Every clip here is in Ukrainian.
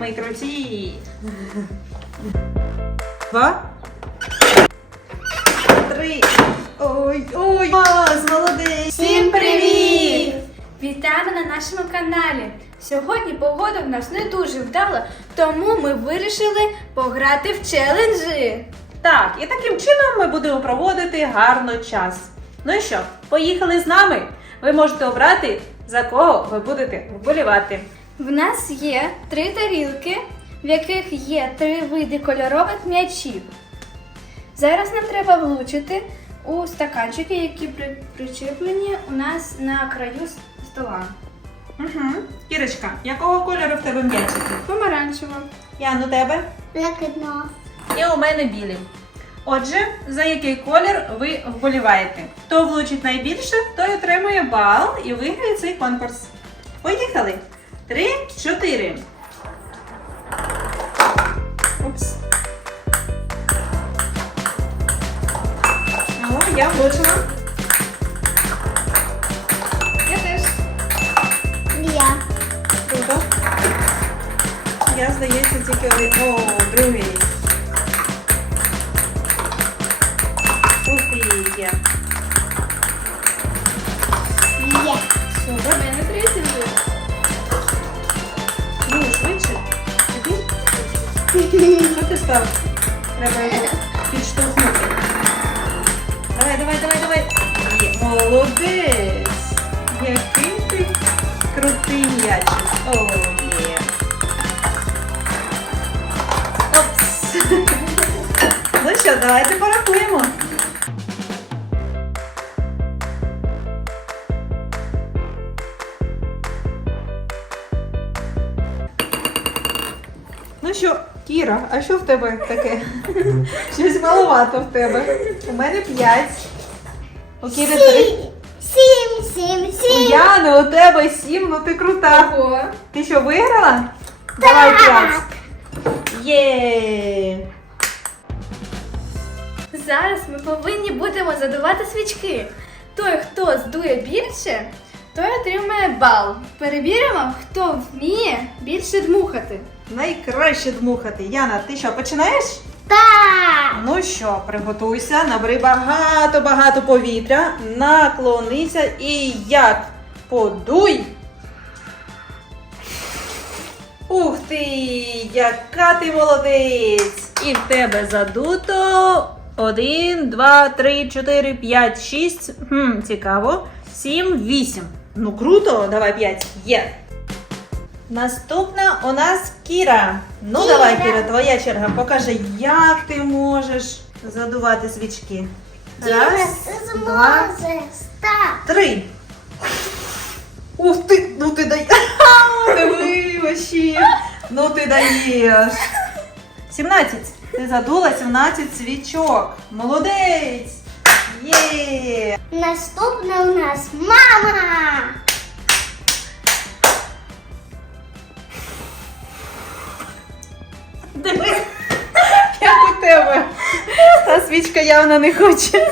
Ми круті. Два. Три. Ой, ой. Клас, молодець. Всім привіт! Вітаємо на нашому каналі. Сьогодні погода в нас не дуже вдала, тому ми вирішили пограти в челенджі. Так, і таким чином ми будемо проводити гарно час. Ну і що, поїхали з нами? Ви можете обрати, за кого ви будете вболівати. В нас є три тарілки, в яких є три види кольорових м'ячів. Зараз нам треба влучити у стаканчики, які при- причеплені у нас на краю стола. Угу. Кірочка, якого кольору в тебе м'ячики? Помаранчево. Ян, у тебе? Блакитного. І у мене білі. Отже, за який колір ви вболіваєте? Хто влучить найбільше, той отримує бал і виграє цей конкурс. Поїхали! Три, чотири. Упс. О, я влучила. Я теж. Я. Круто. Я, здається, тільки один. О, другий. Ух. Є. Іди. Що ти став? Треба його підштовхнути. Давай, давай, давай, давай. Є. Молодець. Який ти крутий м'ячик. О, є. Опс. Ну що, давайте порахуємо. Кіра, а що в тебе таке? Щось маловато в тебе. У мене п'ять. У Кіри три. Сім, сім, У сім. Яни у тебе сім, ну ти крута. Ого. Ти що, виграла? Давай п'ять. Є. Зараз ми повинні будемо задувати свічки. Той, хто здує більше, той отримає бал. Перевіримо, хто вміє більше дмухати. Найкраще дмухати. Яна, ти що, починаєш? Так. Ну що, приготуйся, набери багато-багато повітря, наклонися і як подуй. Ух ти, яка ти молодець! І в тебе задуто. Один, два, три, чотири, п'ять, шість. Хм, цікаво. Сім, вісім. Ну круто, давай п'ять. Є. Наступна у нас Кіра. Ну Кіра. давай, Кіра, твоя черга. Покажи, як ти можеш задувати свічки. Кіра два, зможе. Став. три. Ух ти, ну ти даєш. Вообще. Ну ти даєш. 17. Ти задула 17 свічок. Молодець. Є. Наступна у нас мама. Диви, як у тебе. Та свічка явно не хоче.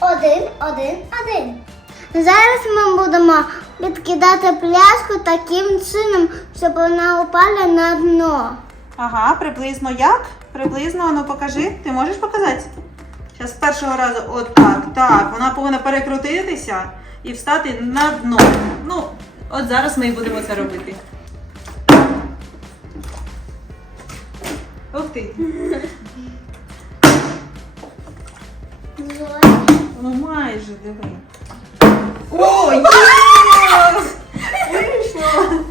Один, один, один. Зараз ми будемо відкидати пляшку таким чином, щоб вона упала на дно. Ага, приблизно як? Приблизно, ну покажи. Ти можеш показати? Зараз з першого разу отак. Так, вона повинна перекрутитися і встати на дно. Ну, от зараз ми і будемо це робити. Ух ти. Ну майже диви. О, є! Вийшло!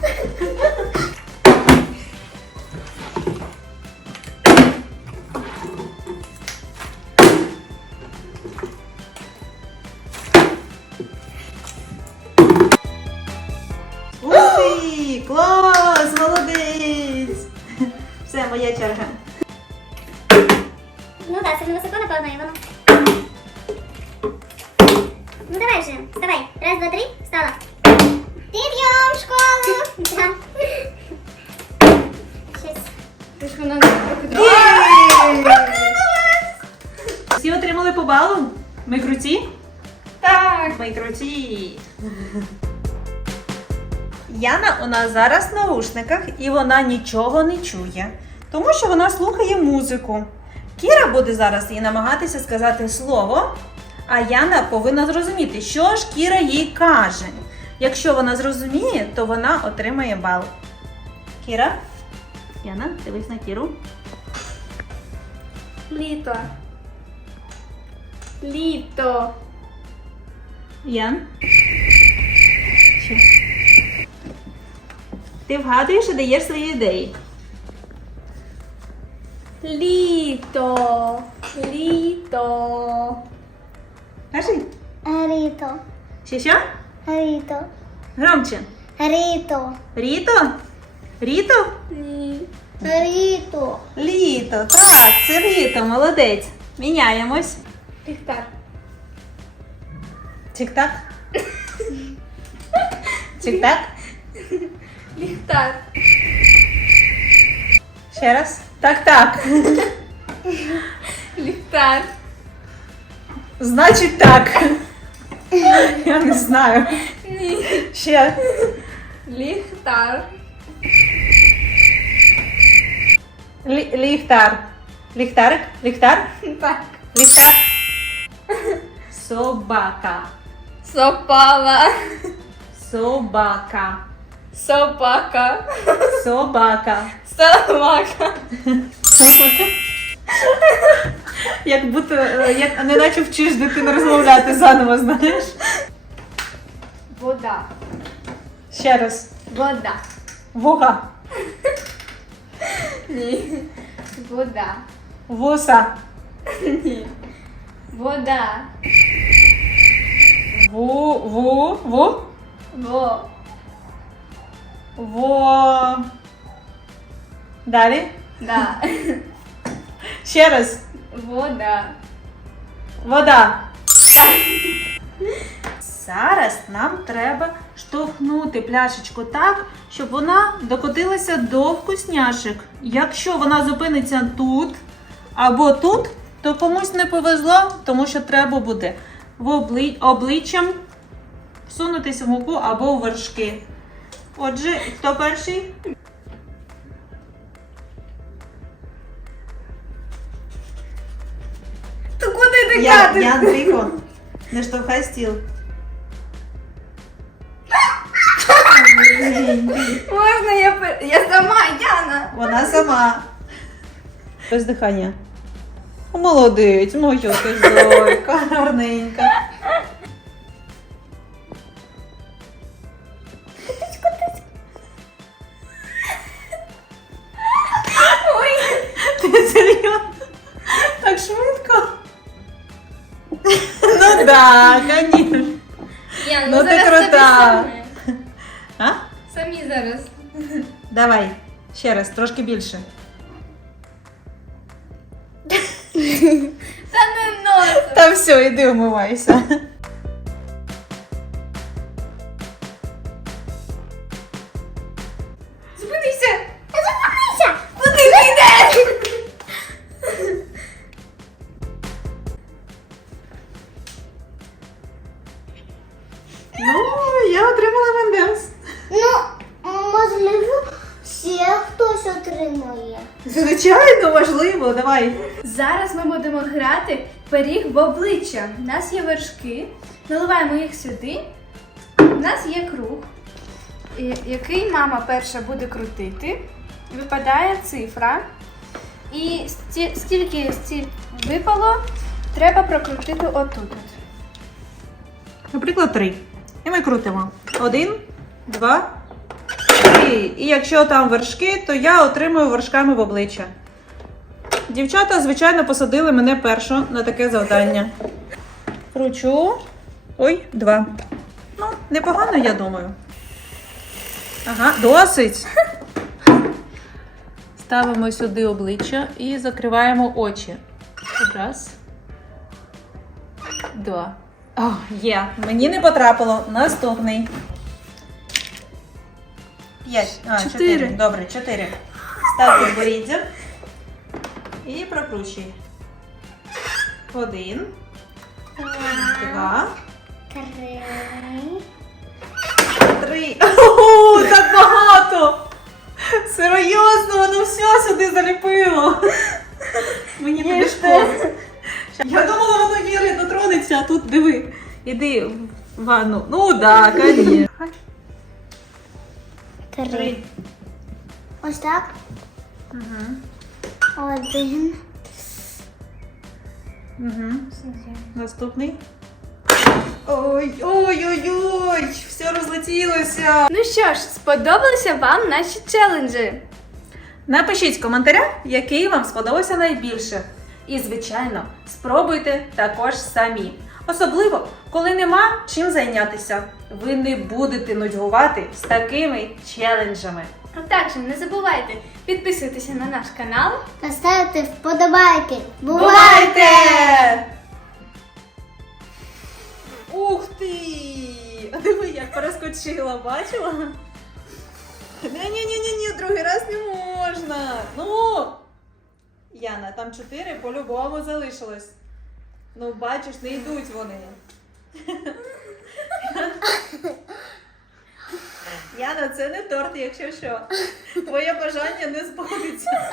Моя черга. Ну так, не високо, напевно, і воно. Ну давай вже, вставай. Раз, два, три, встала. Підйом в школу. Да. Щось. Ти ж вона не прокидає. Всі отримали по балу? Ми круті? Так. Ми круті. Яна у нас зараз в наушниках і вона нічого не чує, тому що вона слухає музику. Кіра буде зараз їй намагатися сказати слово, а Яна повинна зрозуміти, що ж Кіра їй каже. Якщо вона зрозуміє, то вона отримає бал. Кіра? Яна, дивись на Кіру. Літо. Літо. Ян. Ще. Ти вгадуєш і даєш свої ідеї. Літо. Літо. Кажи. Ріто. Ще що? Ріто. Громче. Ріто. Ріто? Ріто? Ні. Ріто. Літо. Так, це літо, молодець. Міняємось. Ліхтар. Тік-так. Тік-так. Ліхтар. Ще раз. Так-так. Ліхтар. Значить так. Я не знаю. Ні. Ще. Ліхтар. Лі- ліхтар. Ліхтарик? Ліхтар? Так. Ліхтар. Собака. Сопала. Собака. Собака. Собака. Собака. Як будто, е, як неначе вчиш дитину розмовляти заново, знаєш? Вода. Ще раз. Вода. Вуха. Ні. Вода. Вуса. Ні. Вода. Ву, ву, ву. Во. Во. Далі. Да. Ще раз. Вода. Вода. Зараз нам треба штовхнути пляшечку так, щоб вона докотилася до вкусняшек. Якщо вона зупиниться тут або тут, то комусь не повезло, тому що треба буде в обли... обличчям всунутися в муку або в вершки. Отже, хто перший? Я, я Андрійко. Не штовхай стіл. Можна я пер... Я сама, Яна. Вона сама. Без дихання. Молодець, моя ти зойка, гарненька. Да, Я, ну, Ну, ти зараз крута. самі. А? Самі зараз. Давай, ще раз, трошки більше. Та не носом. Та все, іди умивайся. Ну, я отримала мендемс. Ну, можливо, ще хтось отримує. Звичайно, важливо, давай. Зараз ми будемо грати пиріг в обличчя. У нас є вершки, наливаємо їх сюди. У нас є круг, який мама перша буде крутити. Випадає цифра. І скільки стіль випало, треба прокрутити отут. Наприклад, три. І ми крутимо. Один, два, три. І якщо там вершки, то я отримую вершками в обличчя. Дівчата, звичайно, посадили мене першу на таке завдання. Кручу. Ой, два. Ну, непогано, я думаю. Ага, досить. Ставимо сюди обличчя і закриваємо очі. Раз. Два. О, є. Мені не потрапило. Наступний. П'ять. А, Чотири. чотири. Добре, чотири. Ставте боріддя. І прокручуй. Один. Два. Три. Три. О, та тато! Серйозно, воно все сюди заліпило. Мені тобі шкода. Я думала, воно Єлі дотронеться, а тут диви. Іди в ванну. Ну да, звісно. Три. Ось так. Один. Угу. Наступний. Ой, ой, ой, ой, все розлетілося. Ну що ж, сподобалися вам наші челенджі? Напишіть в коментарях, який вам сподобався найбільше. І, звичайно, спробуйте також самі. Особливо, коли нема чим зайнятися. Ви не будете нудьгувати з такими челенджами. А також не забувайте підписуватися на наш канал. Та ставте вподобайки. Бувайте! Ух ти! А диви, як перескочила, бачила? Ні-ні-ні, другий раз не можна. Ну, Яна, там чотири по-любому залишилось. Ну, бачиш, не йдуть вони. Яна, це не торт, якщо що. Твоє бажання не збудеться.